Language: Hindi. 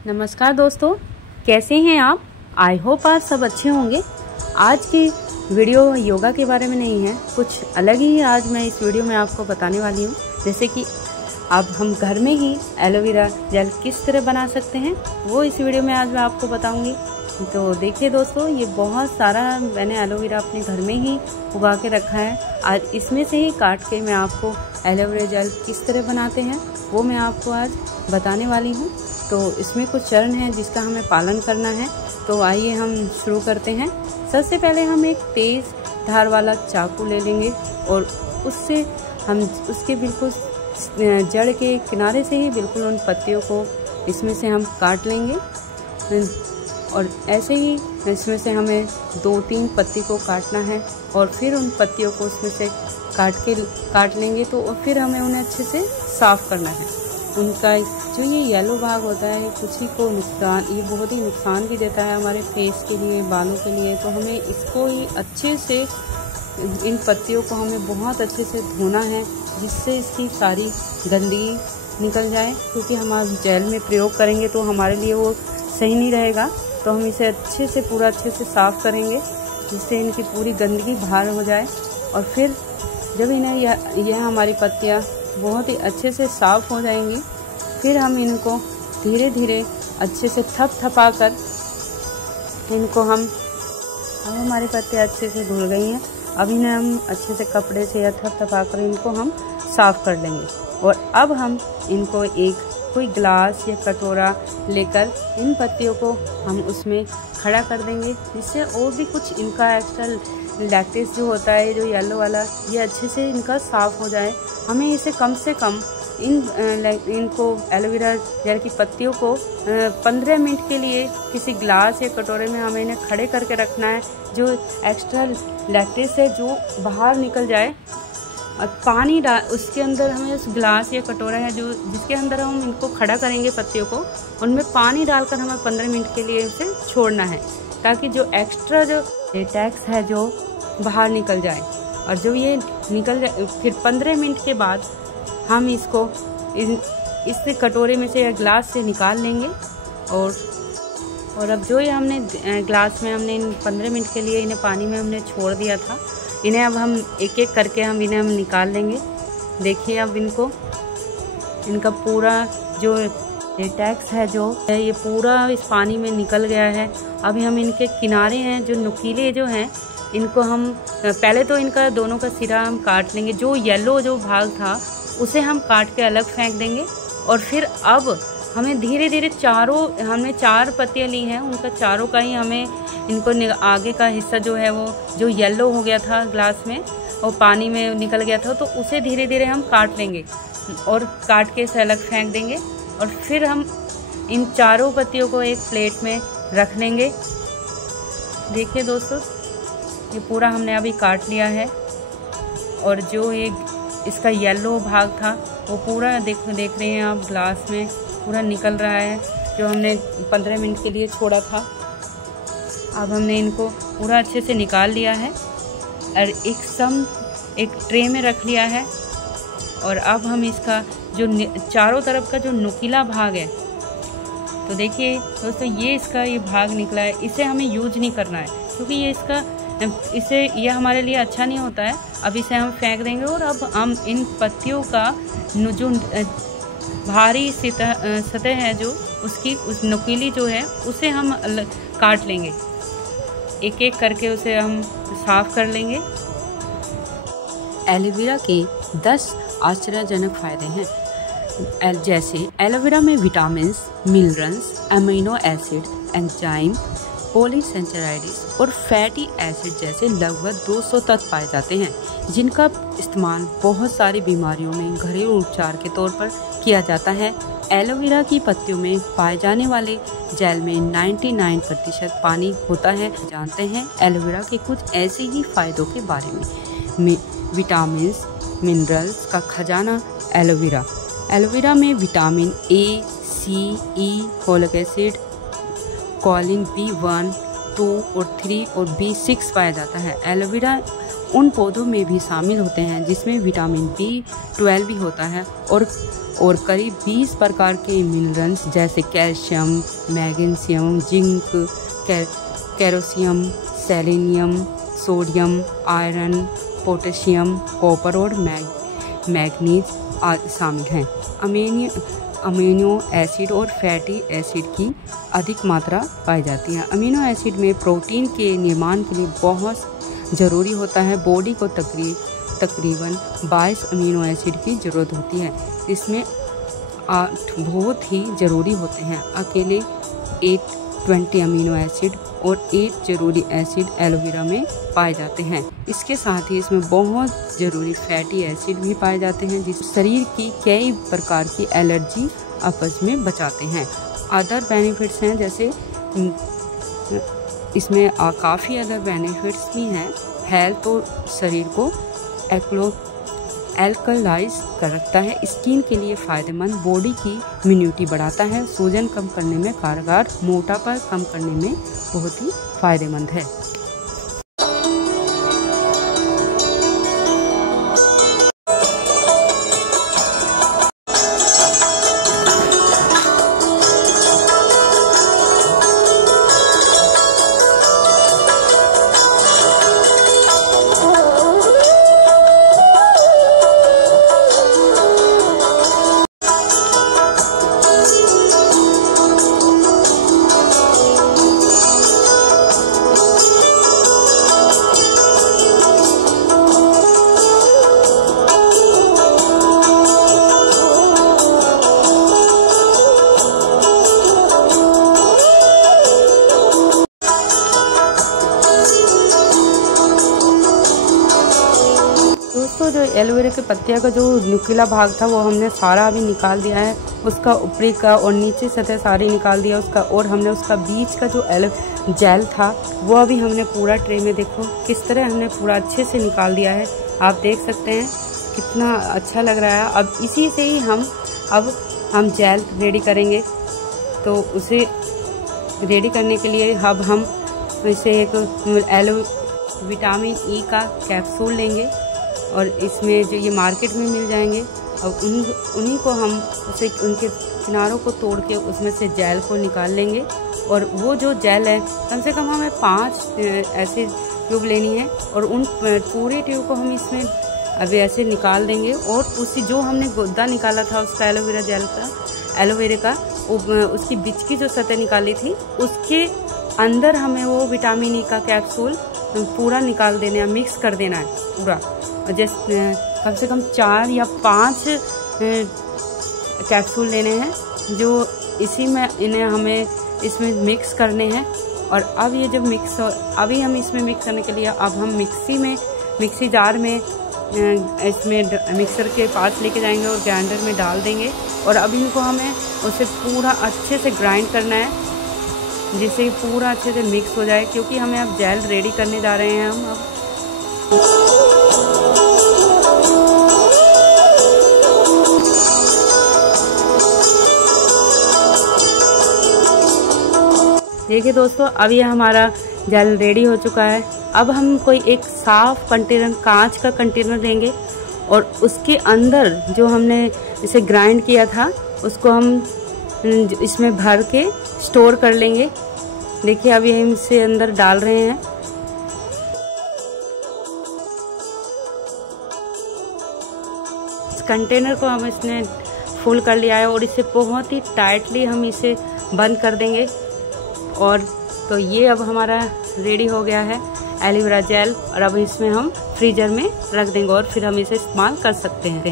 नमस्कार दोस्तों, कैसे हैं आप। आई होप आप सब अच्छे होंगे। आज की वीडियो योगा के बारे में नहीं है, कुछ अलग ही आज मैं इस वीडियो में आपको बताने वाली हूँ। जैसे कि अब हम घर में ही एलोवेरा जेल किस तरह बना सकते हैं वो इस वीडियो में आज मैं आपको बताऊंगी। तो देखिए दोस्तों, ये बहुत सारा मैंने एलोवेरा अपने घर में ही उगा के रखा है। आज इसमें से ही काट के मैं आपको एलोवेरा जेल किस तरह बनाते हैं वो मैं आपको आज बताने वाली हूँ। तो इसमें कुछ चरण हैं जिसका हमें पालन करना है। तो आइए हम शुरू करते हैं। सबसे पहले हम एक तेज़ धार वाला चाकू ले लेंगे और उससे हम उसके बिल्कुल जड़ के किनारे से ही बिल्कुल उन पत्तियों को इसमें से हम काट लेंगे। और ऐसे ही इसमें से हमें 2-3 पत्ती को काटना है और फिर उन पत्तियों को उसमें से काट लेंगे। तो और फिर हमें उन्हें अच्छे से साफ़ करना है। उनका जो ये येलो भाग होता है किसी को नुकसान, ये बहुत ही नुकसान भी देता है हमारे फेस के लिए, बालों के लिए। तो हमें इसको ही अच्छे से, इन पत्तियों को हमें बहुत अच्छे से धोना है जिससे इसकी सारी गंदगी निकल जाए। क्योंकि हम आज जेल में प्रयोग करेंगे तो हमारे लिए वो सही नहीं रहेगा। तो हम इसे अच्छे से साफ़ करेंगे जिससे इनकी पूरी गंदगी बाहर हो जाए। और फिर जब इन्हें यह हमारी पत्तियाँ बहुत ही अच्छे से साफ़ हो जाएंगी, फिर हम इनको धीरे धीरे अच्छे से थपथपा कर इनको अब हमारी पत्तियाँ अच्छे से धुल गई हैं। अब इन्हें हम अच्छे से कपड़े से या थपथपा कर इनको हम साफ़ कर लेंगे। और अब हम इनको कोई ग्लास या कटोरा लेकर इन पत्तियों को हम उसमें खड़ा कर देंगे, जिससे और भी कुछ इनका एक्स्ट्रा लैक्टेस जो होता है, जो येलो वाला, ये अच्छे से इनका साफ़ हो जाए। हमें इसे कम से कम इनको एलोवेरा जेल की पत्तियों को 15 मिनट के लिए किसी ग्लास या कटोरे में हमें इन्हें खड़े करके रखना है। जो एक्स्ट्रा लैक्टेस है जो बाहर निकल जाए। और पानी उसके अंदर हमें उस ग्लास या कटोरा है जो जिसके अंदर हम इनको खड़ा करेंगे पत्तियों को, उनमें पानी डालकर हमें 15 मिनट के लिए इसे छोड़ना है, ताकि जो एक्स्ट्रा जो लेटेक्स है जो बाहर निकल जाए। और जब ये निकल जाए फिर 15 मिनट के बाद हम इसको इस कटोरे में से या ग्लास से निकाल लेंगे। और अब जो ये हमने ग्लास में हमने इन 15 मिनट के लिए इन्हें पानी में हमने छोड़ दिया था, इन्हें अब हम एक एक करके हम निकाल लेंगे। देखिए अब इनका पूरा जो लेटेक्स है जो है ये पूरा इस पानी में निकल गया है। अभी हम इनके किनारे हैं जो नुकीले जो हैं, इनको हम पहले तो इनका दोनों का सिरा हम काट लेंगे। जो येलो जो भाग था उसे हम काट के अलग फेंक देंगे। और फिर अब हमें धीरे धीरे हमने 4 पत्तियाँ ली हैं, उनका चारों का ही हमें इनको आगे का हिस्सा जो है वो जो येलो हो गया था ग्लास में और पानी में निकल गया था, तो उसे धीरे धीरे हम काट लेंगे और काट के इसे अलग फेंक देंगे। और फिर हम इन चारों पत्तियों को एक प्लेट में रख लेंगे। देखिए दोस्तों, ये पूरा हमने अभी काट लिया है। और जो इसका येलो भाग था वो पूरा देख रहे हैं आप, ग्लास में पूरा निकल रहा है, जो हमने 15 मिनट के लिए छोड़ा था। अब हमने इनको पूरा अच्छे से निकाल लिया है और एक ट्रे में रख लिया है। और अब हम इसका जो चारों तरफ का जो नुकीला भाग है, तो देखिए दोस्तों ये भाग निकला है, इसे हमें यूज नहीं करना है क्योंकि ये हमारे लिए अच्छा नहीं होता है। अब इसे हम फेंक देंगे। और अब हम इन पत्तियों का जो भारी सतह है जो उस नुकीली जो है उसे हम काट लेंगे। एक एक करके उसे हम साफ कर लेंगे। एलोवेरा के 10 आश्चर्यजनक फायदे हैं, जैसे एलोवेरा में vitamin, minerals, amino acid, enzyme, polysaccharides और फैटी एसिड जैसे लगभग 200 तत्व पाए जाते हैं, जिनका इस्तेमाल बहुत सारी बीमारियों में घरेलू उपचार के तौर पर किया जाता है। एलोवेरा की पत्तियों में पाए जाने वाले जेल में 99% पानी होता है। जानते हैं एलोवेरा के कुछ ऐसे ही फायदों के बारे में। विटामिन मिनरल्स का खजाना एलोवेरा में vitamin A, C, E, folic acid, choline B1, 2 और 3 और B6 पाया जाता है। एलोवेरा उन पौधों में भी शामिल होते हैं जिसमें विटामिन B12 भी होता है और करीब 20 प्रकार के मिनरल्स जैसे calcium, magnesium, zinc, calcium, selenium, sodium, iron, potassium, copper और मैग्नीज आदि शामिल हैं। अमीनो एसिड और फैटी एसिड की अधिक मात्रा पाई जाती है। अमीनो एसिड में प्रोटीन के निर्माण के लिए बहुत ज़रूरी होता है। बॉडी को तकरीबन 22 अमीनो एसिड की ज़रूरत होती है। इसमें 8 बहुत ही ज़रूरी होते हैं। अकेले 820 अमीनो एसिड और 8 ज़रूरी एसिड एलोवेरा में पाए जाते हैं। इसके साथ ही इसमें बहुत ज़रूरी फैटी एसिड भी पाए जाते हैं, जिस शरीर की कई प्रकार की एलर्जी आपस में बचाते हैं। अदर बेनिफिट्स हैं, जैसे इसमें काफ़ी अदर बेनिफिट्स भी हैं। हेल्थ और शरीर को एल्कलाइज कर रखता है, स्किन के लिए फ़ायदेमंद, बॉडी की इम्यूनिटी बढ़ाता है, सूजन कम करने में कारगर, मोटापा कम करने में बहुत ही फ़ायदेमंद है। दोस्तों, जो एलोवेरा के पत्तियां का जो नुकीला भाग था वो हमने सारा अभी निकाल दिया है। उसका ऊपरी का और नीचे सतह सारी निकाल दिया उसका, और हमने उसका बीच का जो जेल था वो अभी हमने पूरा ट्रे में, देखो किस तरह हमने पूरा अच्छे से निकाल दिया है। आप देख सकते हैं कितना अच्छा लग रहा है। अब इसी से ही हम जेल रेडी करेंगे। तो उसे रेडी करने के लिए अब हम इसे एक विटामिन ई का कैप्सूल लेंगे, और इसमें जो ये मार्केट में मिल जाएंगे। अब उन्हीं को हम उसे उनके किनारों को तोड़ के उसमें से जेल को निकाल लेंगे। और वो जो जेल है, कम से कम हमें 5 ऐसे ट्यूब लेनी है, और उन पूरे ट्यूब को हम इसमें अभी ऐसे निकाल देंगे। और उसी जो हमने गुद्दा निकाला था उसका एलोवेरा जेल का, एलोवेरा का, उसकी बीच की जो सतह निकाली थी, उसके अंदर हमें वो विटामिन ई का कैप्सूल पूरा निकाल देना है, मिक्स कर देना है पूरा। जैसे कम से कम 4 या 5 कैप्सूल लेने हैं, जो इसी में हमें इसमें मिक्स करने हैं। और अब ये जब अभी हम इसमें मिक्स करने के लिए अब हम मिक्सी जार में इसमें मिक्सर के पास लेके जाएंगे और ग्राइंडर में डाल देंगे। और अब इनको हमें उसे पूरा अच्छे से ग्राइंड करना है, जिससे पूरा अच्छे से मिक्स हो जाए, क्योंकि हमें अब जेल रेडी करने जा रहे हैं हम अब। देखिए दोस्तों, अब ये हमारा जेल रेडी हो चुका है। अब हम कोई एक साफ कंटेनर, कांच का कंटेनर लेंगे, और उसके अंदर जो हमने इसे ग्राइंड किया था उसको हम इसमें भर के स्टोर कर लेंगे। देखिए अभी हम इसे अंदर डाल रहे हैं। इस कंटेनर को हम इसने फुल कर लिया है, और इसे बहुत ही टाइटली हम इसे बंद कर देंगे। और तो ये अब हमारा रेडी हो गया है एलोवेरा जेल, और अब इसमें हम फ्रीजर में रख देंगे, और फिर हम इसे इस्तेमाल कर सकते हैं।